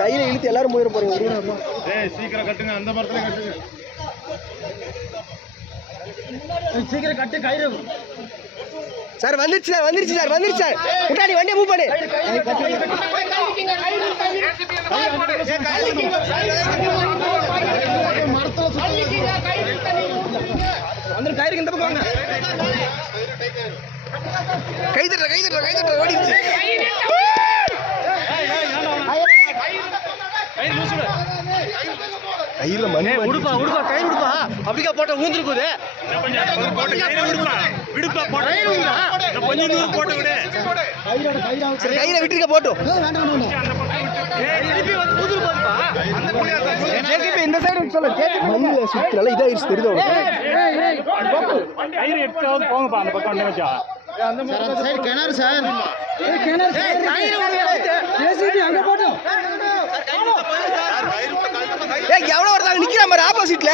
கையில இழுத்து எல்லாரும் போயிட போறீங்க. சீக்கிரம் கட்டுங்க, அந்த மரத்துல கட்டுங்க. சீக்கிரம் கட்டு கயிறு. சார் வந்துருச்சு சார், வந்துருச்சு சார், வந்துருச்சு சார். முன்னாடி வண்டியை மூவ் பண்ணு. வந்து கயிறுக்கு இந்த பக்கம் வாங்க. கை தட்டுற கை தட்டுற கை தட்டுற ஓடிடுச்சு. கையில மணி உடுப்பா உடுப்பா கயிறு உடுப்பா. அப்படிக்கா போட்ட ஊந்துரு போகுது. கையில விட்டுருக்க போட்டோம். இந்த சைடு சொல்ல மண்ணில் சுற்றுல இதாகிடுச்சு தெரியுது. போங்கப்பா அந்த பக்கம் கிணறு சார், அங்க போட்டோம். எவ்வளோ ஒருத்தாங்க நிக்கிறான் பாரு ஆப்போசிட்ல.